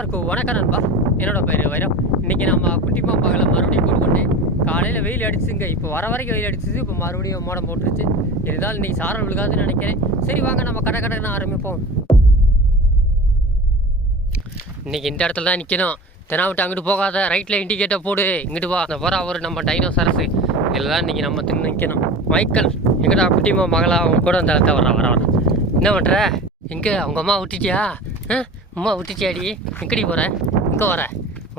எல்லாருக்கும் வணக்கம் நண்பா. என்னோட பேர் வைரம். இன்னைக்கு நம்ம குட்டி பகல மறுபடியும் கொண்டு கொண்டு காலையில் வெயில் அடிச்சுங்க. இப்போ வர வரைக்கும் வெயில் அடிச்சுது இப்போ மறுபடியும் மோடம் போட்டுருச்சு. இருந்தாலும் இன்னைக்கு சாரல் விழுகாதுன்னு நினைக்கிறேன். சரி வாங்க நம்ம கடை கடைன்னு ஆரம்பிப்போம். இன்னைக்கு இந்த இடத்துல தான் நிற்கணும் தெனாவிட்டு அங்கிட்டு போகாத. ரைட்டில் இண்டிகேட்டர் போடு. இங்கிட்டு வா. அந்த போகிற அவர் நம்ம டைனோசரஸ் இதில் தான் இன்றைக்கி நம்ம தின்னு நிற்கணும் மைக்கேல் எங்கடா குட்டிமா மகளா அவங்க கூட அந்த இடத்த வர வர வர என்ன பண்ணுற எங்கே? அவங்க அம்மா விட்டுட்டியா? அம்மா விட்டுட்டியாடி? எங்கடி போகிற எங்கே வர.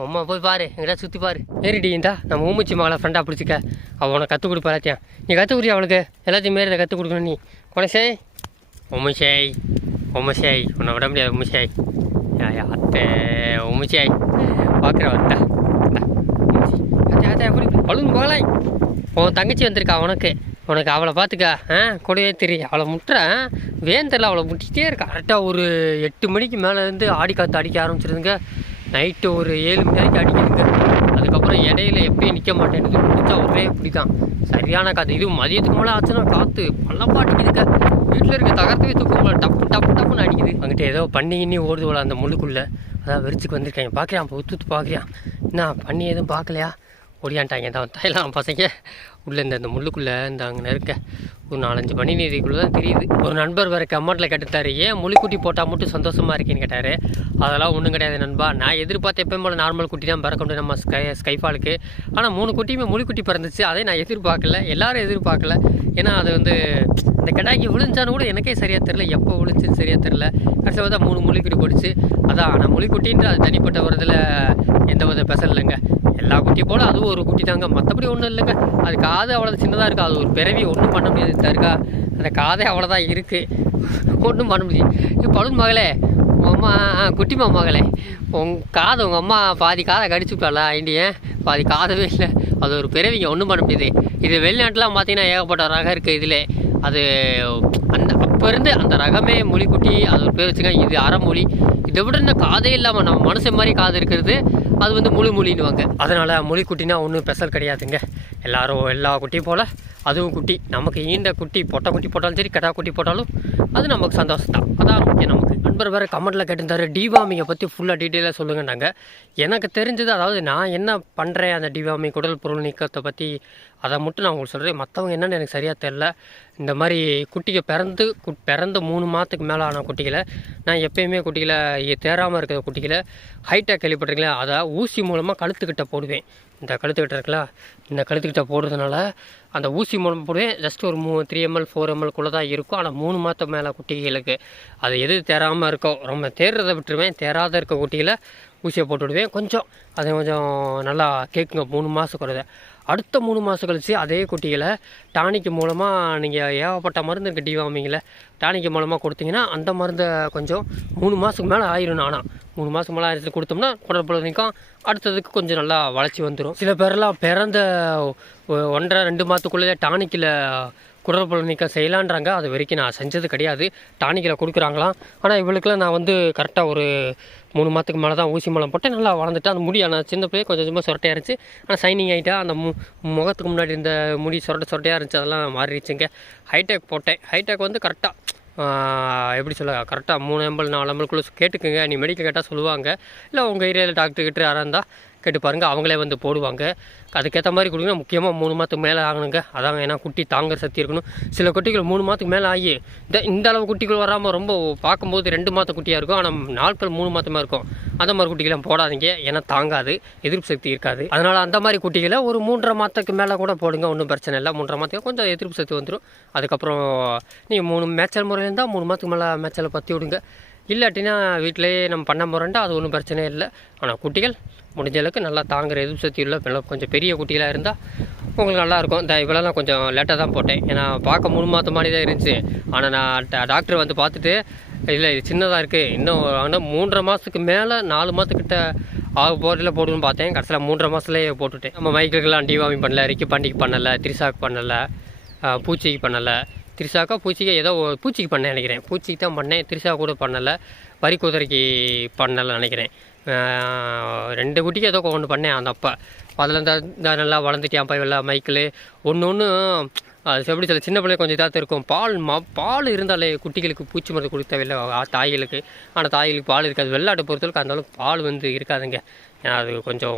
அம்மா போய் பாரு. எங்கடா சுற்றி பாரு. ஏறிடி இந்தா. நம்ம ஊமுச்சி மகளை ஃப்ரெண்டாக பிடிச்சிக்க. அவள் உனக்கு கற்றுக் கொடுப்பா எல்லாத்தையும் நீ கற்றுக் கொடுத்தியா அவளுக்கு? எல்லாத்தையும் மாரி இதை கற்றுக் கொடுக்கணும் நீ. குணசே உமுஷேய் உமுஷேய் உன்னை விட முடியாது உமுஷேய் அத்தை. உமுஷேய் பார்க்குற வந்தா எப்படி பழுந்து போகலாய் உன் தங்கச்சி வந்திருக்கா உனக்கு. உனக்கு அவளை பார்த்துக்க ஆ கூடவே தெரியும் அவளை முட்டுறேன் வேந்தரில் அவளை முட்டிகிட்டே இருக்கா. கரெக்டாக ஒரு எட்டு மணிக்கு மேலே இருந்து ஆடி காற்று அடிக்க ஆரம்பிச்சிருந்துங்க நைட்டு ஒரு ஏழு மணி வரைக்கும் அடிக்கிறதுங்க அதுக்கப்புறம் இடையில எப்பயும் நிற்க மாட்டேங்குது பிடிச்சா ஒரே இப்படி தான் சரியான காற்று இது மதியத்துக்கு மேலே ஆச்சுன்னா காற்று பள்ளப்பாட்டிக்குதுங்க. வீட்டில் இருக்க தகர்த்தவே தூக்க டப்பு டப்பு டப்புன்னு அடிக்குது. அங்கிட்ட ஏதோ பண்ணி இன்னி ஓடுது போல அந்த முள்ளுக்குள்ளே. அதான் வெறிச்சுக்கு வந்திருக்காங்க பார்க்குறியான் இப்போ உத்து பார்க்குறியா என்ன பண்ணி எதுவும் பார்க்கலையா ஒடியான்ட்டாங்க தான் தைலாம் பசங்க. உள்ளே இந்த இந்த முள்ளுக்குள்ளே இந்த அங்கே நெருக்க ஒரு நாலஞ்சு மணி நீதிக்குள்ளே தான் தெரியுது. ஒரு நண்பர் வேறு கமெண்ட்டில் கேட்டுட்டாரு ஏன் முள்ளிக்குட்டி போட்டால் மட்டும் சந்தோஷமாக இருக்கேன்னு கேட்டார். அதெல்லாம் ஒன்றும் கிடையாது நண்பா. நான் எதிர்பார்த்த எப்பயும் போல் நார்மல் குட்டி தான் பிறக்கணும் நம்ம ஸ்கை ஸ்கைஃபாலுக்கு ஆனால் மூணு குட்டியுமே முள்ளிக்குட்டி பிறந்துச்சு. அதை நான் எதிர்பார்க்கல. எல்லாரும் எதிர்பார்க்கல. ஏன்னா அது வந்து இந்த கடாக்கி விழுந்தான்னு கூட எனக்கே சரியாக தெரில எப்போ விழுந்துச்சுன்னு சரியாக தெரில கடைசியாக பார்த்தா மூணு முள்ளிக்குட்டி போட்டுச்சு. அதான் ஆனால் முள்ளிக்குட்டின்ற அது தனிப்பட்ட வரதில் எந்த வித பெசல் இல்லைங்க. எல்லா குட்டி போல் அதுவும் ஒரு குட்டி தாங்க மற்றபடி ஒன்றும் இல்லைங்க. அது காது அவ்வளோ சின்னதாக இருக்கா? அது ஒரு பிறவி ஒன்றும் பண்ண முடியாது இருக்கா அந்த காதே அவ்வளோதான் இருக்குது ஒன்றும் பண்ண முடியாது. பழுன் மகளே உங்கள் அம்மா ஆ, மகளே உன் காது உங்கள் அம்மா பாதி காதை கடிச்சு விட்டாளா ஐண்டியன் பாதி காதவே இல்லை. அது ஒரு பிறவிங்க ஒன்றும் பண்ண முடியாது. இது வெளிநாட்டெலாம் பார்த்தீங்கன்னா ஏகப்பட்ட ரகம் இருக்குது இதில். அது அந்த அப்போ இருந்து அந்த ரகமே மொழிக்குட்டி அது ஒரு பேர் வச்சுக்கோங்க இது அறமொழி. இதை விட இந்த காதே இல்லாமல் நம்ம மனுஷன் மாதிரி காது இருக்கிறது அது வந்து முழு மொழின்னுவாங்க அதனால் மொழிக்குட்டினா ஒன்றும் ஸ்பெஷல் கிடையாதுங்க. எல்லாரும் எல்லா குட்டியும் போல் அதுவும் குட்டி. நமக்கு ஈந்த குட்டி பொட்டை குட்டி போட்டாலும் சரி கெட்டா குட்டி போட்டாலும் அது நமக்கு சந்தோஷம் தான் அதான் முக்கியம் நமக்கு. நண்பர் வேறு கமெண்ட்டில் கேட்டிருந்தாரு டிவாமிங்கை பற்றி ஃபுல்லாக டீட்டெயிலாக சொல்லுங்கன்னாங்க. எனக்கு தெரிஞ்சது அதாவது நான் என்ன பண்ணுறேன் அந்த டிவாமி குடல் பொருள் நீக்கத்தை பற்றி அதை மட்டும் நான் உங்களுக்கு சொல்கிறேன் மற்றவங்க என்னென்னு எனக்கு சரியாக தெரில இந்த மாதிரி குட்டிக்கு பிறந்து கு பிறந்த மூணு மாதத்துக்கு மேலே ஆன குட்டிகளை நான் எப்பயுமே குட்டிகளை தேராமல் இருக்கிற குட்டிகளை ஹைட்டாக கேள்விப்பட்டிருக்கீங்களா? அதை ஊசி மூலமாக கழுத்துக்கிட்ட போடுவேன். இந்த கழுத்துக்கிட்ட இருக்குல்ல இந்த கழுத்துக்கிட்ட போடுறதுனால அந்த ஊசி மூலம் போடுவேன் ஜஸ்ட் ஒரு மூ த்ரீ எம்எல் ஃபோர் எம்எல்குள்ளே தான் இருக்கும். ஆனால் மூணு மாதம் மேலே குட்டிகளுக்கு அது எது தேராமல் இருக்கோ ரொம்ப தேர்றதை விட்டுருவேன் தேராத இருக்க குட்டியில் ஊசியை போட்டு விடுவேன். கொஞ்சம் அதை கொஞ்சம் நல்லா கேட்குங்க. மூணு மாதம் குறைத அடுத்த மூணு மாதம் கழித்து அதே குட்டிகளை டானிக் மூலமாக நீங்கள் ஏகப்பட்ட மருந்து இருக்குது டிவாமிங்கில் டானிக் மூலமாக கொடுத்தீங்கன்னா அந்த மருந்தை கொஞ்சம் மூணு மாதத்துக்கு மேலே ஆயிரும் ஆனால் மூணு மாதத்துக்கு மேலே ஆயிரத்துக்கு கொடுத்தோம்னா குடற்பொழுதுக்கும் அடுத்ததுக்கு கொஞ்சம் நல்லா வளர்ச்சி வந்துடும் சில பேரெல்லாம் பிறந்த ஒன்றரை ரெண்டு மாதத்துக்குள்ளே டானிக்கில் குடற்புழு நீக்கம் செய்யலான்றாங்க. அது வரைக்கும் நான் செஞ்சது கிடையாது. டானிக்கில் கொடுக்குறாங்களாம். ஆனால் இவளுக்குலாம் நான் வந்து கரெக்டாக ஒரு மூணு மாதத்துக்கு மேலே தான் ஊசி மலம் போட்டு நல்லா வளர்ந்துட்டு அந்த முடி ஆனால் சின்ன பிள்ளையே கொஞ்சம் கொஞ்சமாக சொரட்டையாக இருந்துச்சு. ஆனால் சைனிங் ஆகிட்டா அந்த மு முகத்துக்கு முன்னாடி இருந்த முடி சொரட்டை சொரட்டையாக இருந்துச்சு. அதெல்லாம் மாறிடுச்சுங்க. ஹைடெக் போட்டேன். ஹைடெக் வந்து கரெக்டாக எப்படி சொல்ல கரெக்டாக மூணு எம்பல் நாலு எம்பல்குள்ளே கேட்டுக்குங்க. நீ மெடிக்கல் கேட்டால் சொல்லுவாங்க. இல்லை உங்கள் ஏரியாவில் டாக்டர் கிட்ட யாராக இருந்தால் கேட்டு பாருங்கள் அவங்களே வந்து போடுவாங்க. அதுக்கேற்ற மாதிரி கொடுங்க முக்கியமாக மூணு மாதத்துக்கு மேலே ஆகணுங்க. அதாங்க ஏன்னா குட்டி தாங்குற சக்தி இருக்கணும். சில குட்டிகள் மூணு மாதத்துக்கு மேலே ஆகி இந்த இந்த அளவு குட்டிகள் வராமல் ரொம்ப பார்க்கும்போது ரெண்டு மாத குட்டியாக இருக்கும். ஆனால் நாட்கள் மூணு மாதமாக இருக்கும். அந்த மாதிரி குட்டிகளாம் போடாதீங்க. ஏன்னா தாங்காது எதிர்ப்பு சக்தி இருக்காது. அதனால் அந்த மாதிரி குட்டிகளை ஒரு மூன்றரை மாதத்துக்கு மேலே கூட போடுங்க ஒன்றும் பிரச்சனை இல்லை. மூன்றரை மாதத்துக்கு கொஞ்சம் எதிர்ப்பு சக்தி வந்துடும் அதுக்கப்புறம் நீங்கள் மூணு மேய்ச்சல் முறையில் இருந்தால் மூணு மாதத்துக்கு மேலே மேய்ச்சலை பற்றி விடுங்க. இல்லாட்டினா வீட்டிலேயே நம்ம பண்ண போகிறோன்ட்டு அது ஒன்றும் பிரச்சனை இல்லை. ஆனால் குட்டிகள் முடிஞ்ச அளவுக்கு நல்லா தாங்குற எதிர்ப்பு சக்தி உள்ள கொஞ்சம் பெரிய குட்டிகளாக இருந்தால் உங்களுக்கு நல்லாயிருக்கும் இந்த இவ்வளோலாம் கொஞ்சம் லேட்டாக தான் போட்டேன். ஏன்னா பார்க்க மூணு மாதம் மாதிரி தான் இருந்துச்சு. ஆனால் நான் டாக்டர் வந்து பார்த்துட்டு இல்லை இது சின்னதாக இருக்குது இன்னும் ஆனால் மூன்றரை மாதத்துக்கு மேலே நாலு மாதத்துக்கிட்ட ஆக போகிறதுல போடணும்னு பார்த்தேன். கடைசியில் மூன்றரை மாதத்துலேயே போட்டுவிட்டேன் நம்ம மைக்கிளுக்கெல்லாம் டிவாமி பண்ணலை ரிக்கி பாண்டிக்கு பண்ணலை திரிசாக்கு பண்ணலை பூச்சிக்கு பண்ணலை. திரிசாக்கா பூச்சிக்கு ஏதோ பூச்சிக்கு பண்ணேன் நினைக்கிறேன். பூச்சிக்கு தான் பண்ணேன். திரிசா கூட பண்ணலை. வரி குதிரைக்கு பண்ணலை நினைக்கிறேன். ரெண்டு குட்டிக்கு ஏதோ ஒன்று பண்ணேன் அந்த அப்பா. அதில் இந்த இந்த நல்லா வளர்ந்துட்டேன் பை எல்லாம் மைக்கிள். ஒன்று ஒன்று அது எப்படி சொல்ல சின்ன பிள்ளை கொஞ்சம் இதாக இருக்கும். பால் ம பால் இருந்தாலே குட்டிகளுக்கு பூச்சி மருந்து கொடுத்தவில்லை தாய்களுக்கு. ஆனால் தாய்களுக்கு பால் இருக்காது. வெள்ளாட்டை பொறுத்தளவுக்கு அந்தளவுக்கு பால் வந்து இருக்காதுங்க. அது கொஞ்சம்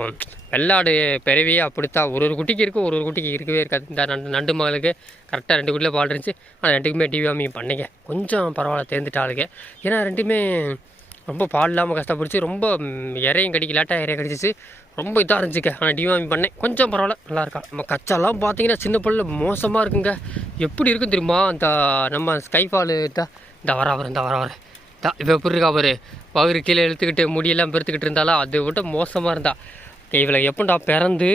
வெள்ளாடு பிறவியே அப்படித்தான் ஒரு ஒரு குட்டிக்கு இருக்குது ஒரு ஒரு குட்டிக்கு இருக்கவே இருக்காது. இந்த நண்டு நண்டு மகளுக்கு கரெக்டாக ரெண்டு குட்டியில் பால் இருந்துச்சு. ஆனால் ரெண்டுக்குமே டிவாமியும் பண்ணிங்க. கொஞ்சம் பரவாயில்ல தேர்ந்துட்டாளுங்க. ஏன்னா ரெண்டுமே ரொம்ப பால் இல்லாமல் கஷ்டப்படுச்சு. ரொம்ப இறையும் கடிக்க லேட்டாக இறைய கடிச்சிச்சு. ரொம்ப இதாக இருந்துச்சுக்க ஆனால் டிவாமி பண்ணேன். கொஞ்சம் பரவாயில்ல நல்லா இருக்கா. நம்ம கச்சாலாம் பார்த்தீங்கன்னா சின்ன பிள்ளை மோசமாக இருக்குங்க. எப்படி இருக்கும் தெரியுமா? அந்த நம்ம ஸ்கைஃபால் தான் இந்த வர வர இந்த வர வர. தான் இப்போ எப்படி இருக்கா பாரு. பகுரு கீழே இழுத்துக்கிட்டு முடியெல்லாம் பெருத்துக்கிட்டு இருந்தாலும் அதை விட மோசமாக இருந்தா. இவளை எப்படா பிறந்து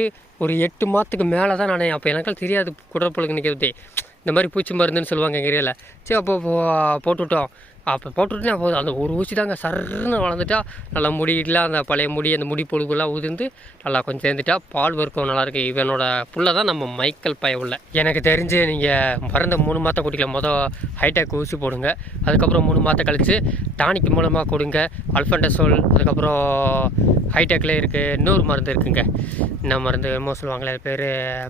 ஒரு எட்டு மாதத்துக்கு மேலே தான் நான். அப்போ எனக்கெல்லாம் தெரியாது. குடற்பழுக்கு நிற்கிறது இந்த மாதிரி பூச்சி மருந்துன்னு சொல்லுவாங்க எங்கள் ஏரியாவில் சரி அப்போ போட்டு விட்டோம் அப்போ போட்டு போதும். அந்த ஒரு ஊசி தாங்க சர்ன்னு வளர்ந்துட்டா நல்லா முடியெல்லாம் அந்த பழைய முடி அந்த முடி பொழுகுலாம் உதிர்ந்து நல்லா கொஞ்சம் சேர்ந்துட்டா பால் வர்க்கம் நல்லாயிருக்கு இவனோட புள்ள தான் நம்ம மைக்கேல் பய உள்ள எனக்கு தெரிஞ்சு நீங்கள் மறந்த மூணு மாதம் குடிக்கல மொதல் ஹைடெக் ஊசி போடுங்க. அதுக்கப்புறம் மூணு மாதம் கழித்து டானிக் மூலமாக கொடுங்க. அல்ஃபண்டசோல் அதுக்கப்புறம் ஹைடெக்கில் இருக்குது இன்னொரு மருந்து இருக்குங்க. என்ன மருந்து என்னமோ சொல்லுவாங்களே அது பேர்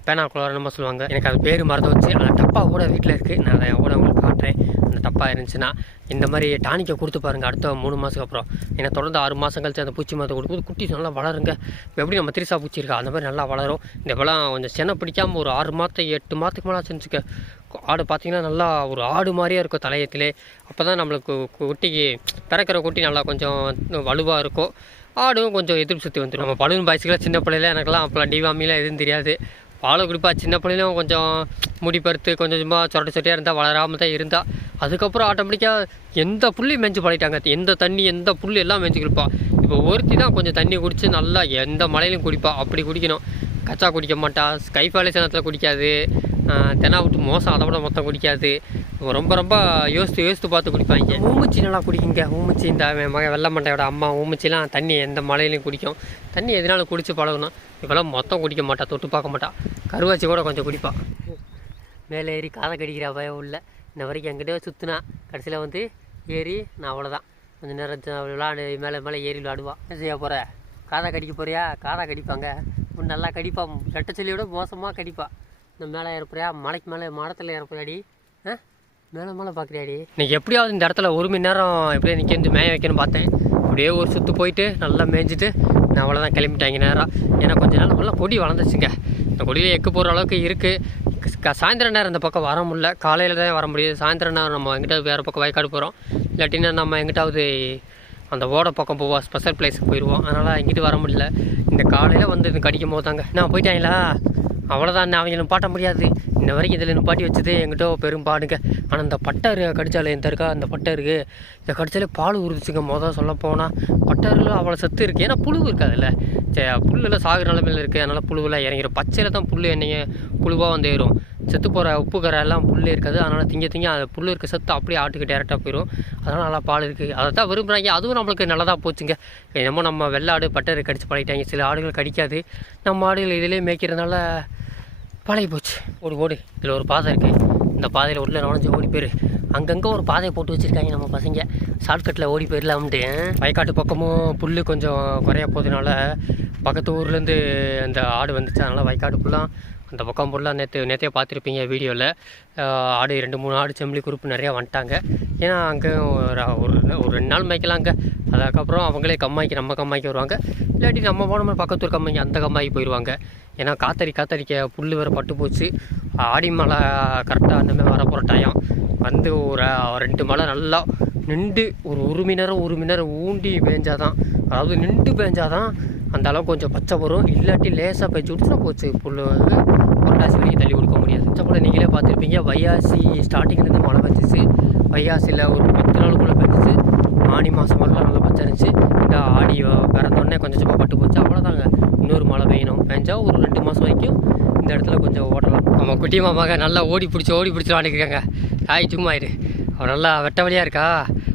பேனாக்குளர் என்னமோ சொல்லுவாங்க. எனக்கு அது பேர் மருந்து வச்சு அந்த டப்பா கூட வீட்டில் இருக்குது நான் அதை கூட உங்களுக்கு காட்டுறேன். அந்த டப்பா இருந்துச்சுன்னா இந்த மாதிரி டானிக்கை கொடுத்து பாருங்கள் அடுத்த மூணு மாதத்துக்கு அப்புறம். ஏன்னா தொடர்ந்து ஆறு மாதம் கழிச்சு அந்த பூச்சி மருந்து கொடுக்கும்போது குட்டி நல்லா வளருங்க. எப்படி நம்ம திரிசா பூச்சி இருக்கா அந்த மாதிரி நல்லா வளரும். இந்த இப்போலாம் கொஞ்சம் செனை பிடிக்காமல் ஒரு ஆறு மாதம் எட்டு மாதத்துக்கு மேலே செஞ்சுக்க ஆடு பார்த்தீங்கன்னா நல்லா ஒரு ஆடு மாதிரியே இருக்கும் தலையத்திலே. அப்போ தான் நம்மளுக்கு குட்டிக்கு பிறக்கிற குட்டி நல்லா கொஞ்சம் வலுவாக இருக்கும். ஆடும் கொஞ்சம் எதிர்ப்பு சக்தி வந்துடும். நம்ம பலூன் பாய்ஸ்க்கெல்லாம் சின்ன பிள்ளையில எனக்கெல்லாம் அப்போலாம் டிவாமிலாம் எதுவும் தெரியாது. பாலை குடிப்பா. சின்ன பிள்ளையிலும் கொஞ்சம் முடி பருத்து கொஞ்சம் சும்மா சொரட்ட சொட்டியாக இருந்தால் வளராமல் தான் இருந்தா. அதுக்கப்புறம் ஆட்டோமேட்டிக்காக எந்த புள்ளையும் மெஞ்சு பழகிட்டாங்க. எந்த தண்ணி எந்த புல் எல்லாம் மெஞ்சு குடிப்பா. இப்போ ஒருத்தி தான் கொஞ்சம் தண்ணி குடித்து நல்லா எந்த மலையிலும் குடிப்பா. அப்படி குடிக்கணும். கச்சா குடிக்க மாட்டா. ஸ்கைஃபாலே சேனத்தில் குடிக்காது. ஆஹ் தெனா விட்டு மோசம் அதை விட மொத்தம் குடிக்காது. ரொம்ப ரொம்ப யோசித்து யோசித்து பார்த்து குடிப்பாங்க. ஊமுச்சி நல்லா குடிக்குங்க ஊமுச்சி. இந்த மகன் வெள்ளை மண்டையோட அம்மா ஊமுச்சிலாம் தண்ணி எந்த மலையிலையும் குடிக்கும். தண்ணி எதனாலும் குடிச்சு பழகணும். இப்போலாம் மொத்தம் குடிக்க மாட்டா தொட்டு பார்க்க மாட்டா. கருவாச்சி கூட கொஞ்சம் குடிப்பா. மேலே ஏறி காதை கடிக்கிற பயம் உள்ள இன்ன வரைக்கும் என்கிட்ட சுற்றுனா கடைசியில் வந்து ஏறி நான் அவ்வளோதான் கொஞ்சம் நேரம் விளாடு மேலே மேலே ஏறி விளாடுவா. என்ன செய்ய போகிற காதை கடிக்க போறியா? காதை கடிப்பாங்க. நல்லா கடிப்பா. ரெட்டச்சொல்லியோட மோசமாக கடிப்பா. இந்த மேலே ஏறப்படியா மலைக்கு மேலே மரத்தில் ஏறப்போறியாடி ஆ? மேலே மேலே பார்க்குறியாடி இன்னைக்கு எப்படியாவது இந்த இடத்துல ஒரு மணி நேரம் எப்படியே நிற்கிறது மேய வைக்கணும்னு பார்த்தேன். அப்படியே ஒரு சுற்று போயிட்டு நல்லா மேய்ஞ்சிட்டு நான் அவ்வளோதான் கிளம்பிட்டாங்க நேரம் ஏன்னா கொஞ்சம் நேரம் நல்லா கொடி வளர்ந்துச்சுங்க. இந்த கொடியில் எக்கு போகிற அளவுக்கு இருக்குது சாயந்தர நேரம் இந்த பக்கம் வர முடியல. காலையில் தான் வர முடியுது. சாயந்தர நேரம் நம்ம எங்கிட்ட வேறு பக்கம் வயக்காடு போகிறோம் இல்லாட்டினா நம்ம எங்கிட்டாவது அந்த ஓட பக்கம் போவோம். ஸ்பெஷல் பிளேஸுக்கு போயிடுவோம் அதனால் இங்கிட்டு வர முடியல. இந்த காலையில் வந்து இது கடிக்கும் போது தாங்க. நான் போயிட்டாங்களா அவ்வளோதான் அவங்க பாட்ட முடியாது. இன்ன வரைக்கும் இதில் நிப்பாட்டி வச்சது எங்கிட்ட பெரும் பாடுங்க. ஆனால் இந்த பட்டர் கடிச்சாலே இந்த இருக்கா அந்த பட்டருக்கு. இதை கடிச்சாலே பால் உறுதிச்சுங்க மொதல் சொல்ல போனால் பட்டரில் அவ்வளோ சத்து இருக்குது ஏன்னா புழு இருக்காதுல்ல சரி புல்லில் சாகுற நிலமையில இருக்குது அதனால் புழுவெல்லாம் இறங்கிடும் பச்சையில் தான் புல் என்னைய புழுவாக வந்து ஏறும். செத்து போகிற உப்பு கரெல்லாம் புல் இருக்காது. அதனால் திங்க திங்க அந்த புல் இருக்க சத்து அப்படியே ஆட்டுக்கு டேரெக்டாக போயிடும் அதனால் நல்லா பால் இருக்குது அதை தான் விரும்புகிறாங்க அதுவும் நம்மளுக்கு நல்லதாக போச்சுங்க. என்னமோ நம்ம வெள்ளாடு பட்டர் கடிச்சு பழகிட்டாங்க. சில ஆடுகள் கடிக்காது. நம்ம ஆடுகள் இதிலே மேய்க்கிறதுனால பழகி போச்சு. ஓடு ஓடு. இதில் ஒரு பாதை இருக்குது இந்த பாதையில் உள்ள நுழைஞ்சு ஓடி போயிரு. அங்கங்கே ஒரு பாதையை போட்டு வச்சுருக்காங்க நம்ம பசங்க. ஷார்ட்கட்டில் ஓடி போயிடலாம்ட்டு. வயக்காட்டு பக்கமும் புல் கொஞ்சம் குறைய போகிறதுனால பக்கத்து ஊர்லேருந்து அந்த ஆடு வந்துச்சு. அதனால் வயக்காடு ஃபுல்லாக அந்த பக்கம் ஃபுல்லாக நேற்று நேற்றே பார்த்துருப்பீங்க வீடியோவில் ஆடு ரெண்டு மூணு ஆடு செம்பளி குரூப் நிறையா வந்துட்டாங்க. ஏன்னா அங்கே ஒரு ஒரு ஒரு ரெண்டு நாள் மேய்க்கலாம் அங்கே அதுக்கப்புறம் அவங்களே கம்மாய்க்கு நம்ம கம்மாய்க்கு வருவாங்க. இல்லாட்டி நம்ம போனோம்னா பக்கத்தூர் கம்மாய்க்கு அந்த கம்மாய்க்கு போயிடுவாங்க ஏன்னா காத்தடி காத்தடிக்க புல் வேறு பட்டு போச்சு. ஆடி மழை கரெக்டாக அந்த மாதிரி வரப்போகிற டயம் வந்து ஒரு ரெண்டு மழை நல்லா நின்று ஒரு ஒரு மணி நேரம் ஒரு மணி நேரம் ஊண்டி பேஞ்சாதான் அதாவது நின்று பேஞ்சாதான் அந்த அளவுக்கு கொஞ்சம் பச்சை வரும். இல்லாட்டி லேசாக பேச்சு விட்டுனா போச்சு. புல் புரட்டாசி வரைக்கும் தள்ளி கொடுக்க முடியாது. மிச்சம் கூட நீங்களே பார்த்துருப்பீங்க. வையாசி ஸ்டார்டிங்லேருந்து மழை பெஞ்சிச்சு. வையாசியில் ஒரு பத்து நாளுக்குள்ளே பெஞ்சிச்சு. ஆடி மாதம் வரலாம் நல்லா பச்சை இருந்துச்சு. இந்த ஆடி பிறந்தோடனே கொஞ்சம் சும்மா பட்டு போச்சு. அவ்வளோதாங்க இன்னொரு மழை பெய்யணும். பெஞ்சா ஒரு ரெண்டு மாதம் வரைக்கும் இந்த இடத்துல கொஞ்சம் ஓடலாம் நம்ம குட்டி மாமாங்க நல்லா ஓடி பிடிச்சி ஓடி பிடிச்சி இருக்காங்க காய் சும்மா இரு. அவள் நல்லா வெட்ட வழியாக இருக்கா?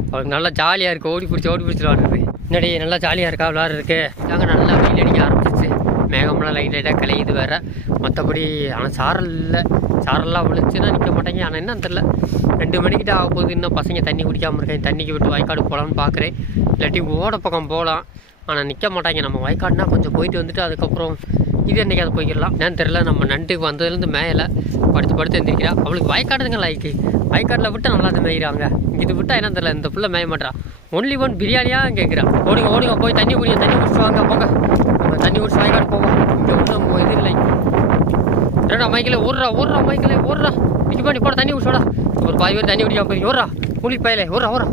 அவளுக்கு நல்லா ஜாலியாக இருக்குது ஓடி பிடிச்சி ஓடி பிடிச்சி விளாடுறது. முன்னாடி நல்லா ஜாலியாக இருக்கா? விளாட்றதுக்கு. நாங்கள் நல்லா வெயில் அடிக்க ஆரம்பிச்சிச்சு மேகம்லாம் லைட் லைட்டாக கலையுது வேறு. மற்றபடி ஆனால் சாரல் இல்லை. சாரல்லாம் விழுந்துச்சுன்னா நிற்க மாட்டேங்க. ஆனால் என்னன்னு தெரில ரெண்டு மணிக்கிட்ட ஆக போகுது இன்னும் பசங்க தண்ணி குடிக்காமல் இருக்கேன் தண்ணிக்கு விட்டு வாய்க்காடு போகலான்னு பார்க்குறேன் இல்லாட்டி ஓட பக்கம் போகலாம். ஆனால் நிற்க மாட்டாங்க. நம்ம வயக்காடுனா கொஞ்சம் போயிட்டு வந்துட்டு அதுக்கப்புறம் இது என்னைக்காவது போய்க்கிடலாம் ஏன்னு தெரில நம்ம நண்டுக்கு வந்ததுலேருந்து மேயலை படுத்து படுத்து எழுந்திரிக்கிறா அவளுக்கு வயக்காடுதுங்க லைக்கு வயக்காட்டில் விட்டால் நல்லா தான் மேய்கிறாங்க இது விட்டால் என்ன தெரியல. இந்த புள்ள மேய மாட்டா ஒன்லி ஒன் பிரியாணியாக கேட்குறான் ஓடுங்க ஓடுங்க. போய் தண்ணி குடிங்க தண்ணி குடிச்சு வாங்க. போங்க. நம்ம தண்ணி குடிச்சு வயக்காடு போவோம். இங்கே ஒன்றும் இது இல்லை. ரெண்டா மைக்கில் ஓடுறா ஓடுறா மைக்கில் ஓடுறா. நிற்க பண்ணி போட தண்ணி குடிச்சோடா ஒரு பாதி பேர் தண்ணி குடிக்காம போய் ஓடுறா. குடி பயலே. ஓடுறா ஓடுறா.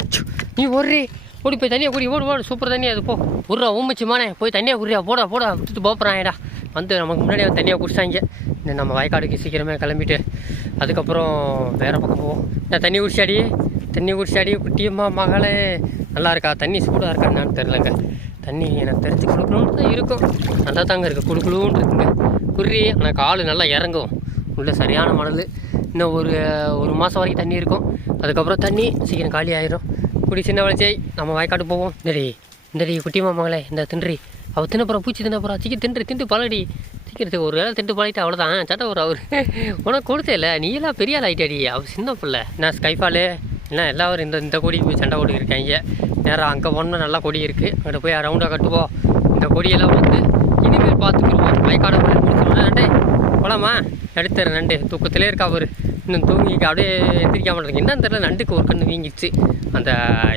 நீ ஓடுறி. ஓடி போய் தண்ணியை குடி ஓடு ஓடு சூப்பர் தண்ணியாக அது போ. உருவா ஊமிச்சுமானே போய் தண்ணியை குடியா போடா போடா விட்டுட்டு போப்புறாங்கடா வந்து நமக்கு முன்னாடி தண்ணியை குடிச்சாங்க. இந்த நம்ம வயக்காடுக்கு சீக்கிரமே கிளம்பிட்டு அதுக்கப்புறம் வேற பக்கம் போவோம். நான் தண்ணி குடிச்சாடி? தண்ணி குடிச்சாடி குட்டியம்மா மகளே. நல்லா இருக்கா? தண்ணி சூடாக இருக்கா என்னன்னு தெரிலங்க தண்ணி எனக்கு தெரிஞ்சு கொடுக்கணும்னு தான் இருக்கும். நல்லா தாங்க இருக்குது குடுக்கணும்னு இருக்குங்க. குறி ஆனால் கால் நல்லா இறங்கும். உள்ள சரியான மணல். இன்னும் ஒரு ஒரு மாதம் வரைக்கும் தண்ணி இருக்கும். அதுக்கப்புறம் தண்ணி சீக்கிரம் காலி ஆயிரும். குடி சின்ன வளர்ச்சி நம்ம வாய்க்காடு போவோம். இந்தடி இந்தடி குட்டி மாமங்களே இந்த தின்றி. அவள் தின்னப்புறம் பூச்சி தின்னப்புறம் சீக்கிரம் தின்று திண்டு பழடி சீக்கிரத்துக்கு ஒரு வேளை திண்டு பழகிட்டு அவ்வளோதான் சட்டை ஒரு அவர். உனக்கு கொடுத்தே இல்லை நீ எல்லாம் பெரிய ஆள் ஆகிட்டாடி அவள் சின்ன பிள்ளை. நான் ஸ்கைஃபாலு என்ன எல்லாரும் இந்த இந்த கொடி போய் சண்டை போட்டுக்கிருக்காங்க நேராக அங்கே போனோம்னா நல்லா கொடி இருக்குது அங்கே போய் ரவுண்டாக கட்டுவோம். இந்த கொடியெல்லாம் வந்து இனிமேல் பார்த்துக்கிடுவோம் வயக்காடு போய் முடிச்சிடுவோம் நண்டே போலாமா? எடுத்துறேன் நண்டு. தூக்கத்திலே இருக்கா அவர். இன்னும் தூங்கி அப்படியே எந்திரிக்காம இருக்கு என்னன்னு தெரியல நண்டுக்கு ஒரு கண்ணு வீங்கிடுச்சு. அந்த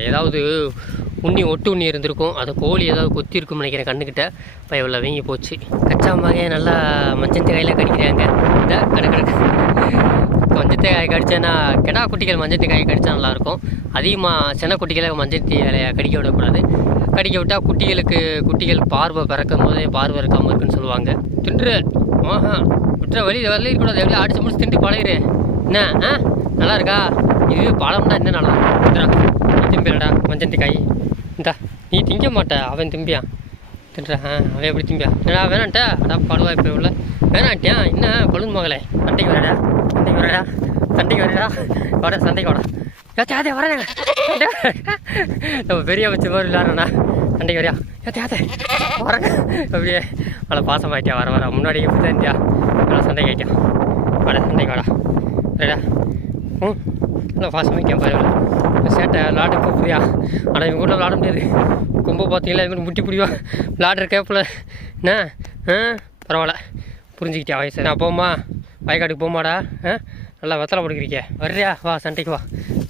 ஏதாவது உண்ணி ஒட்டு உண்ணி இருந்திருக்கும். அதை கோழி ஏதாவது கொத்தி இருக்கும்னு நினைக்கிறேன் கண்ணுக்கிட்ட. இப்போ இவ்வளோ வீங்கி போச்சு. கச்சா நல்லா மஞ்சள் கையில் கடிக்கிறாங்க. இந்த கடக்கடக்கு மஞ்சத்தை காய் கடிச்சேன்னா கெடா குட்டிகள் மஞ்சள் காய் கடிச்சா நல்லாயிருக்கும். அதிகமாக சின்ன குட்டிகளை மஞ்சள் இலையை கடிக்க விடக்கூடாது. கடிக்க விட்டால் குட்டிகளுக்கு குட்டிகள் பார்வை பிறக்கும் போதே பார்வை இருக்காமல் இருக்குன்னு சொல்லுவாங்க. தின்று. ஆஹா. விட்டுற வழி வரல கூடாது எப்படியும் அடிச்சு முடிச்சு திண்டு பழகிறேன் என்ன? ஆ? நல்லா இருக்கா இது பழம்னா என்ன நல்லா இருக்கும் நீ திம்பிடா மஞ்சள் காய் இந்தா நீ திங்க மாட்ட அவன் திம்பியான் தின்றா ஆ அவன் எப்படி திம்பியா என்னடா வேணான்ட்டா? அடா பழுவா இப்போ உள்ள. வேணாட்டியா என்ன பழுது மகளே? சண்டைக்கு வரடா சண்டைக்கு வரடா சண்டைக்கு வரடா. வாடா சண்டைக்கு வாடா. ஏத்தே அதே வரேன் நம்ம பெரிய வச்சு மாதிரி விளாட்றா சண்டைக்கு வரியா? ஏத்தே அதே வரேன். அப்படியே அவளை பாசமாயிட்டியா வர வர. முன்னாடி எப்படி தான் இருந்தியா? அவளை சண்டைக்கு ஆயிட்டியா வாடா சண்டைக்கு வாடா. சரிடா ம் நல்லா பாசமாயிட்டியா பரவாயில்ல சேட்டை விளாட கூப்பிடுறியா ஆனால் இவங்க கூட விளாட முடியாது. கொம்பு பார்த்தீங்களா இவங்க முட்டி பிடிவா. விளாடுற கேப்பில் என்ன? ஆ? பரவாயில்ல. புரிஞ்சுக்கிட்டியா வயசு? நான் போமா வயக்காட்டுக்கு போமாடா ஆ? நல்லா வெத்தலை போட்டுக்கிறீங்க வர்றியா? வா சண்டைக்கு வா.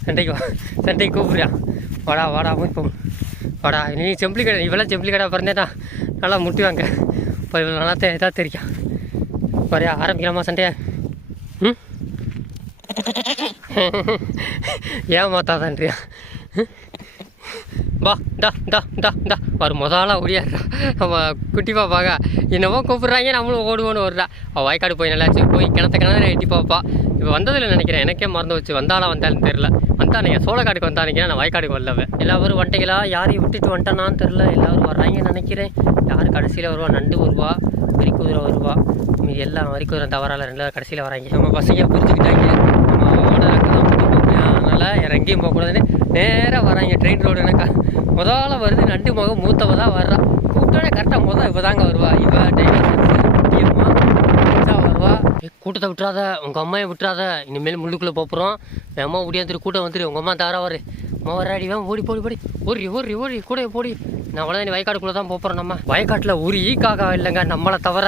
சண்டைக்கு வா. சண்டைக்கு கூப்பிடுறியா? வாடா வாடா போய் போ. வாடா நீ செம்பிளி கடை இவெல்லாம் செம்பிளி கடை பிறந்தேடா நல்லா முட்டுவாங்க. இப்போ இவ்வளோ நல்லா தே இதாக தெரியும். வரையா ஆரம்பிக்கலாமா சண்டையா? ம்? ஏமாத்தாதான்றியா? வா டா டா டா டா. ஒரு முதலாக ஓடியாடுறா அவன் குட்டி பாப்பாங்க என்னவோ கூப்பிட்றாங்க நம்மளும் ஓடுவோன்னு வருடா அவள் வாய்க்காடு போய் நல்லாச்சு போய் கிணத்த கிணறு எட்டி பார்ப்பா இப்போ வந்ததில்லை நினைக்கிறேன் எனக்கே மறந்து வச்சு வந்தாலும் வந்தாலும் தெரில வந்தானுங்க சோளக்காடுக்கு வந்தானுங்க நான் வாய்க்காடுக்கு வரலவன் எல்லாரும் வந்துட்டீங்களா? யாரையும் விட்டுட்டு வந்துட்டானான்னு தெரில எல்லாரும் வர்றாங்கன்னு நினைக்கிறேன். யார் கடைசியில் வருவா? நண்டு வருவா வரிக்குதிரை வருவா. மீதி எல்லாம் வரிக்குதிரை தவறால ரெண்டு கடைசியில் வராங்க. நம்ம பசங்க புரிஞ்சுக்கிட்டாங்க நம்ம ஓடக்கு தான் கூட்டு போக முடியும் எங்கேயும் போகக்கூடாதுன்னு நேராக வராங்க ட்ரெயின் ரோடு எனக்கா முதல்ல வருது. நண்டு முகம் மூத்தவ தான் வர்றா. கூப்பிட்டோட கரெக்டாக முதல் இப்போ தாங்க வருவா. இவ டைகர் வருவா. கூட்டத்தை விட்டுறாத. உங்கள் அம்மாயை விட்டுறாத. இனிமேல் முள்ளுக்குள்ளே போகிறோம் அம்மா ஓடியாந்துரு கூட்டம் வந்துரு. உங்கள் அம்மா தாரா வரு. அம்மா வராடி வேன் ஓடி போடி போடி. ஓடி ஓடி ஓடி கூட போடி. நான் அவ்வளோதான் நீ வயக்காட்டுக்குள்ளே தான் போகிறோம் நம்ம. வயக்காட்டில் ஒரு ஈக்காக இல்லைங்க. நம்மளை தவிர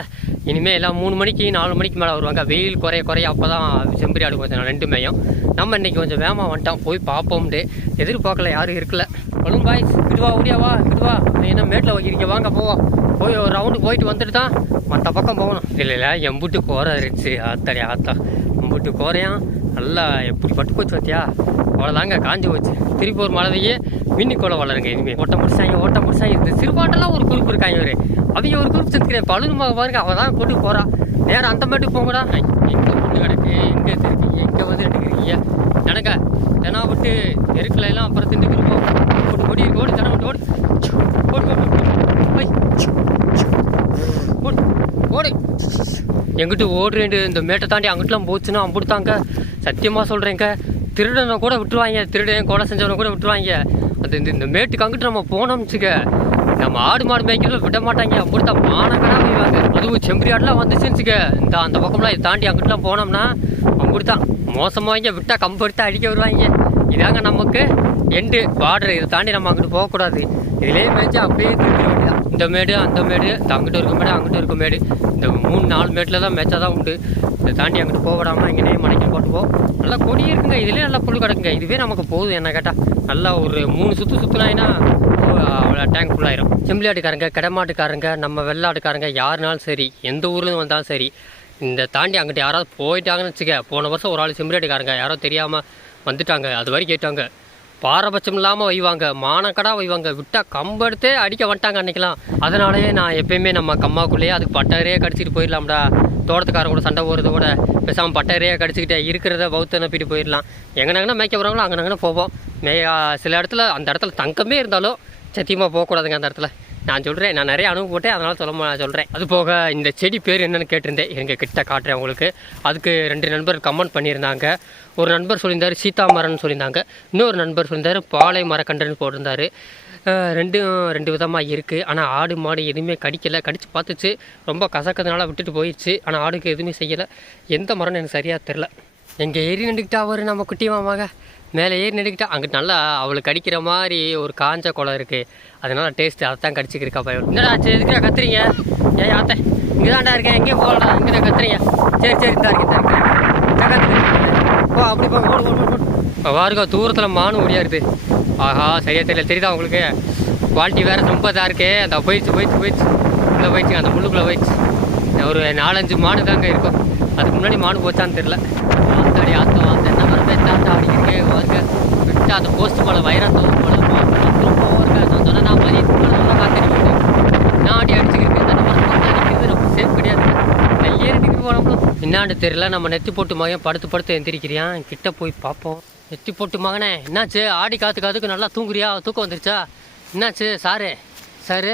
இனிமேல் எல்லாம் மூணு மணிக்கு நாலு மணிக்கு மேலே வருவாங்க. வெயில் குறைய குறைய அப்போ தான் செம்பரி ஆடு கொஞ்சம் ரெண்டு மேயும். நம்ம இன்னைக்கு கொஞ்சம் வேகமாக வந்துட்டோம். போய் பார்ப்போம்ட்டு. எதிர்பார்க்கல யாரும் இருக்கல. பலூன் பாய்ஸ் கிடுவா ஓடியாவா கிடுவா என்ன மேட்டில் வைக்கிறீங்க வாங்க போவோம் போய் ஒரு ரவுண்டு போயிட்டு வந்துட்டு தான் மற்ற பக்கம் போகணும். இல்லை இல்லை எம்புட்டு கோரை இருந்துச்சு. ஆத்தாடி ஆத்தா. எம்புட்டு கோரையான் நல்லா எப்படி பட்டு போச்சு பார்த்தியா அவ்வளோதாங்க காஞ்சி போச்சு. திருப்பி ஒரு மழை வெய்ய மின்னி கொலை வளருங்க இனிமேல் ஓட்டம் முடிச்சாங்க ஓட்டம் முடிச்சாங்க இந்த சிறுபாட்டெல்லாம் ஒரு குறிப்பு இருக்காங்க இவரு. அவங்க ஒரு குரூப் சேர்த்துக்கிறேன் பழுதுமாக பாருங்க அவள் தான் கொண்டு போகிறா நேரம் அந்த மாட்டி போங்கடா. எங்கே பொண்ணு கிடக்கு. எங்கே இருக்கீங்க எங்கே வந்து எடுக்கிறீங்க நடக்க தெனா விட்டு தெருக்குல எல்லாம் அப்புறம் திண்டு திருப்போம் ஓடி ஓடி ஓடி விட்டு ஓடி. ச்சு, ஓடி ஓடி ஓடி. ஓடு. ஓடு எங்கிட்டு ஓடுறேன் இந்த மேட்டை தாண்டி அங்கிட்டலாம் போச்சுன்னா அம்பிடுத்தாங்க. சத்தியமாக சொல்கிறேங்க திருடனை கூட விட்டுருவாங்க. திருடன் கொலை செஞ்சவனை கூட விட்டுருவாங்க. அது இந்த இந்த மேட்டுக்கு அங்கிட்டு நம்ம போனோம்னு வச்சுக்க. நம்ம ஆடு மாடு மேய்க்கிறது விட மாட்டாங்க. அப்படித்தா பானக்கடா போய்வாங்க அதுவும் செம்பரி ஆடுலாம் வந்துச்சுன்னு இந்த அந்த பக்கம்லாம் இதை தாண்டி அங்கிட்டலாம் போனோம்னா அப்படித்தான். மோசமாக விட்டால் கம்பு எடுத்து அடிக்க வருவாங்க. இதாங்க நமக்கு எண்டு பார்டர் இதை தாண்டி நம்ம அங்கிட்டு போகக்கூடாது. இதுலேயே மேய்ச்சி அப்படியே திருப்பி வேண்டியதான் இந்த மேடு அந்த மேடு அங்கிட்ட அங்கிட்டு இருக்க மேடு அங்கிட்டு இருக்க மேடு. இந்த மூணு நாலு மேட்டில் தான் மேய்ச்சா தான் உண்டு. இதை தாண்டி அங்கிட்டு போக விடாமல் இங்கேயே மலைக்கு போட்டுப்போம் நல்லா கொடி இருக்குங்க. இதுலேயே நல்லா புல் கிடக்குங்க. இதுவே நமக்கு போகுது என்ன கேட்டால் நல்லா ஒரு மூணு சுற்று சுற்றுனாங்கன்னா அவ்வளோ டேங்க் ஃபுல்லாயிரும் செம்பிளாட்டுக்காரங்க கிடமாட்டுக்காரங்க நம்ம வெள்ளாட்டுக்காரங்க யாருனாலும் சரி எந்த ஊர்லேருந்து வந்தாலும் சரி இந்த தாண்டி அங்கிட்ட யாராவது போயிட்டாங்கன்னு வச்சுக்க போன வருஷம் ஒரு ஆள் செம்பிளாட்டுக்காரங்க யாரோ தெரியாமல் வந்துட்டாங்க அது வரைக்கும் கேட்டாங்க. பாரபட்சம் இல்லாமல் வைவாங்க மானக்கடாக வைவாங்க விட்டால் கம்பெடுத்தே அடிக்க வந்துட்டாங்க அன்னைக்கெல்லாம். அதனாலேயே நான் எப்பயுமே நம்ம கம்மாக்குள்ளேயே அதுக்கு பட்டரே கடிச்சிட்டு போயிடலாம்டா. தோட்டத்துக்காரங்க கூட சண்டை போகிறது கூட பேசாமல் பட்டரையே கடிச்சிக்கிட்டே இருக்கிறத பௌத்த நப்பிட்டு போயிடலாம். எங்கனாங்கன்னா மேய்க்க போகிறாங்களோ அங்கனாங்கன்னா போவோம். மே சில இடத்துல அந்த இடத்துல தங்கமே இருந்தாலும் சத்தியமாக போகக்கூடாதுங்க அந்த இடத்துல. நான் சொல்கிறேன் நான் நிறைய அனுபவப்பட்டேன் அதனால் சொல்ல நான் சொல்கிறேன் அது போக இந்த செடி பேர் என்னென்னு கேட்டிருந்தேன். எங்கள் கிட்ட காட்டுறேன் உங்களுக்கு. அதுக்கு ரெண்டு நண்பர் கமெண்ட் பண்ணியிருந்தாங்க. ஒரு நண்பர் சொல்லியிருந்தார் சீதாமரம்னு சொல்லியிருந்தாங்க. இன்னொரு நண்பர் சொல்லியிருந்தார் பாலை மரக்கன்றுன்னு போட்டிருந்தார். ரெண்டும் ரெண்டு விதமாக இருக்குது ஆனால் ஆடு மாடு எதுவுமே கடிக்கலை. கடித்து பார்த்துச்சு. ரொம்ப கசக்கிறதுனால விட்டுட்டு போயிடுச்சு ஆனால் ஆடுக்கு எதுவுமே செய்யலை. எந்த மரம்னு எனக்கு சரியாக தெரில. எங்கள் ஏறி நின்றுக்கிட்டா அவர் நம்ம குட்டி மாமாக மேலே ஏறி நின்றுக்கிட்டா அங்கிட்டு நல்லா அவளுக்கு கடிக்கிற மாதிரி ஒரு காஞ்ச குளம் இருக்குது அதனால டேஸ்ட்டு அதை தான் கடிச்சிக்கிருக்கா பையன் என்னடா சரி எதுக்குடா கத்துறீங்க? ஏன் ஆத்த இங்கே தான்டா இருக்கேன் எங்கேயும் போகலடா. இங்கே கத்துறீங்க. சரி சரி தான் இருக்கேன் இந்த இருக்கேன் ஓ அப்படி போங்க ஓடு ஓடு ஓடு. பாருங்க தூரத்தில் மானு ஓடியாருது ஆஹா சரியா தெரியல. தெரியுதா உங்களுக்கு? குவாலிட்டி வேறு ரொம்ப இதாக இருக்கே. அந்த போயிடுச்சு போயிடுச்சு போயிடுச்சு. உள்ளே போயிடுச்சு அந்த முள்ளுக்குள்ளே போயிடுச்சு. ஒரு நாலஞ்சு மாடு தாங்க இருக்கும். அதுக்கு முன்னாடி மாடு போச்சான்னு தெரில ஆத்தாடி ஆத்தம் அந்த என்ன மரமே தாத்தாடி விட்டு அந்த போஸ்ட் போல வைரத்தோம் போல ரொம்ப ஓருங்க நான் சொன்னால் நான் மதிய நல்லா காத்திருக்கேன் நான் அடி அடிச்சுக்கிட்டு அந்த மரத்தை அடிக்கிறது நமக்கு சேஃப் கிடையாது. நான் ஏறி போனோம்னா என்னான்னு தெரியல. நம்ம நெத்தி போட்டு மகன் படுத்து படுத்து எந்திரிக்கிறியான் கிட்ட போய் பார்ப்போம். நெத்தி போட்டு மகனே என்னாச்சு? ஆடி காத்து காத்துக்கு நல்லா தூங்குறியா? தூக்கம் வந்துருச்சா? என்னாச்சு? சாரு சாரு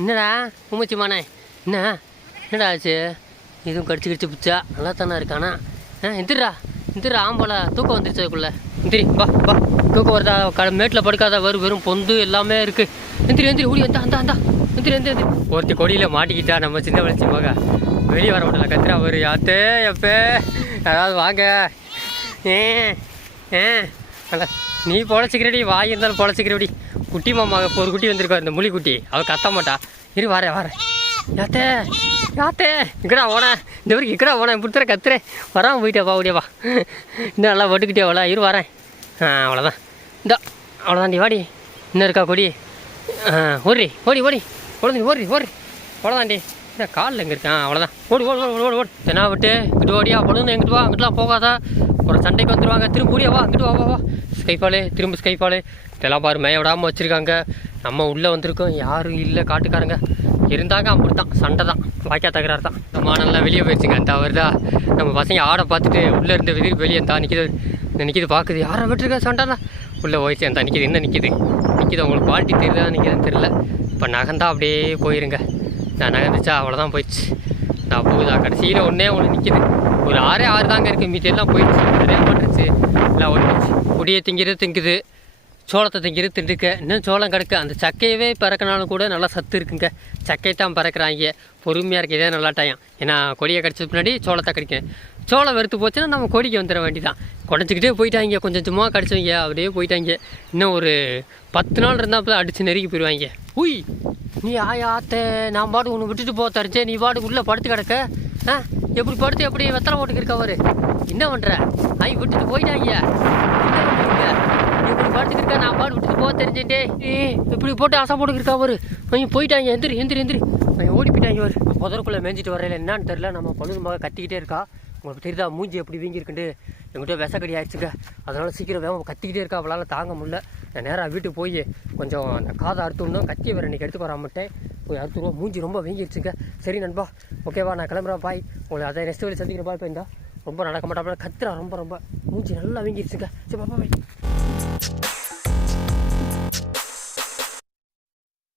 என்னடா? உமச்சி மானே என்ன? என்னடா ஆச்சு? இதுவும் கடிச்சு கடிச்சு பிச்சா நல்லா தானே இருக்கானா? ஆ எந்திரா எந்திரா ஆம்பளை தூக்கம் வந்துருச்சு அதுக்குள்ள. எந்திரி வா வா. தூக்கம் வருதா? க மேட்டில் படுக்காத? வரும் வெறும் பொந்து எல்லாமே இருக்கு. எந்திரி எந்திரி ஓடி வந்தா அந்த அந்த எந்திரி எந்திரி எந்திரி ஒருத்தி கொடியில் மாட்டிக்கிட்டா நம்ம சின்ன வளர்ச்சி மக. வெளியே வர மாட்டல கத்திரா ஒரு யாத்தே எப்பே. யாராவது வாங்க. ஏ ஏ. நீ பொழைச்சிக்கிறடி வாய் இருந்தாலும் பொழைச்சிக்கிறடி. குட்டி மாமா இப்போ ஒரு குட்டி வந்திருக்கா இந்த முழி குட்டி அவள் கத்த மாட்டா. இரு வரேன் வரேன் யாத்தே. யாத்தே இக்கடா ஓன இந்த வரைக்கும் இக்கடா ஓன இப்படி தர கத்துறேன் வராமல் போயிட்டே வா வா. இன்னும் நல்லா பட்டுக்கிட்டே அவளா இரு வரேன். ஆ அவ்வளோதான் இந்த அவ்வளோதாண்டி வாடி. இன்னும் இருக்கா கொடி? ஆ ஓடி ஓடி ஓடி. ஓடி ஓடி ஓடி அவ்வளோதாண்டி இந்த காலில் எங்கே இருக்கான் அவ்வளோதான் ஓடி ஓடி ஓடி ஓடி ஓடி. தென்னா விட்டு? இங்கிட்டு ஓடியா பொழுது எங்கிட்டு வா அங்கிட்டலாம் போகாதா? ஒரு சண்டைக்கு வந்துடுவாங்க திரும்ப ஓடியா வா அங்கிட்டு வா வா வா. ஸ்கைப்பாலே திரும்ப ஸ்கைப்பாலே இதெல்லாம் பாரு மேய விடாமல் வச்சுருக்காங்க. நம்ம உள்ளே வந்திருக்கோம் யாரும் இல்லை காட்டுக்காரங்க. இருந்தாங்க அப்படி தான் சண்டை தான். வாய்க்கா தகராறு தான். இந்த மானெல்லாம் வெளியே போயிடுச்சுங்க. அந்த அவர் தான் நம்ம பசங்க ஆடை பார்த்துட்டு உள்ளே இருந்த வெளியே வெளியே தான் நிற்கிது இந்த நிற்கிது பார்க்குது. யாரை விட்டுருக்கா சண்டை தான் உள்ளே போயிடுச்சு அந்த நிற்கிது என்ன நிற்கிது நிற்கிது உங்களுக்கு குவாலிட்டி தெரியுதா நிற்கிதுன்னு தெரில இப்போ நகந்தா அப்படியே போயிருங்க. நான் நகர்ந்துச்சா? அவ்வளோதான் போயிடுச்சு. நான் போகுதா? கடைசியில் ஒன்றே ஒன்று நிற்கிது ஒரு ஆறே ஆறு தாங்க இருக்குது மீதி எல்லாம் போயிடுச்சு. நிறையா பண்ணுச்சு எல்லாம் ஒன்று கொடியை திங்கிறது திங்குது. சோளத்தை திங்கிறது திண்டுக்க இன்னும் சோளம் கிடக்கு. அந்த சக்கையவே பறக்கினாலும் கூட நல்லா சத்து இருக்குங்க. சக்கையை தான் பறக்கிறாங்க. பொறுமையாக இருக்க இதே நல்லா டயம். ஏன்னா கொடியை கடிச்சது பின்னாடி சோளத்தை கடிக்கும் சோளம் வெறுத்து போச்சுன்னா நம்ம கொடிக்கு வந்துட வேண்டிதான் குடச்சிக்கிட்டே போயிட்டாங்க. கொஞ்சம் சும்மா கடிச்சவங்க அப்படியே போயிட்டாங்க. இன்னும் ஒரு பத்து நாள் இருந்தாப்புல அடித்து நெருக்கி போயிடுவாங்க. உய் நீ ஆயாத்தே நான் பாட்டு ஒன்று விட்டுட்டு போ தரிச்சே நீ பாட்டு உள்ளே படுத்து கிடக்க. ஆ? எப்படி படுத்து எப்படி வெத்தலை போட்டுக்கு இருக்க என்ன பண்ணுற ஐ விட்டுட்டு போயிட்டாங்க என்ன பண்ணுறீங்க இப்படி படுத்துக்கு இருக்கா நான் பாடு விட்டு போக தெரிஞ்சுட்டே. ஏ இப்படி போட்டு ஆசை போட்டுக்கு இருக்கா ஒரு அவங்க போயிட்டாங்க எந்திரி எந்திரி எந்திரி. அவங்க ஓடி போயிட்டாங்க ஒரு புதருக்குள்ளே மேய்ஞ்சிட்டு வரையில என்னன்னு தெரில நம்ம பொழுது கத்திக்கிட்டே இருக்கா. உங்களுக்கு தெரியுதா மூஞ்சி எப்படி வீங்கியிருக்குண்டு எங்கிட்ட விசக்கடி ஆயிடுச்சுங்க. அதனால சீக்கிரம் வேகம் கத்திக்கிட்டே இருக்கா. அவளால் தாங்க முடியல. நான் நேராக வீட்டுக்கு போய் கொஞ்சம் அந்த காதை அறுத்துடணும் கத்தியை வேறு இன்றைக்கி எடுத்து வராமட்டேன் போய் அறுத்துருவோம் மூஞ்சி ரொம்ப வீங்கிருச்சுங்க. சரி நண்பா ஓகேவா நான் கிளம்புறேன். பாய் உங்களை அதை நெக்ஸ்ட் வேலை சந்திக்கிற பாய் இப்போ ரொம்ப நடக்க மாட்டாமல் கத்துறா ரொம்ப ரொம்ப. மூஞ்சி நல்லா வீங்கிருச்சுங்க. சரி பாப்பா பாய்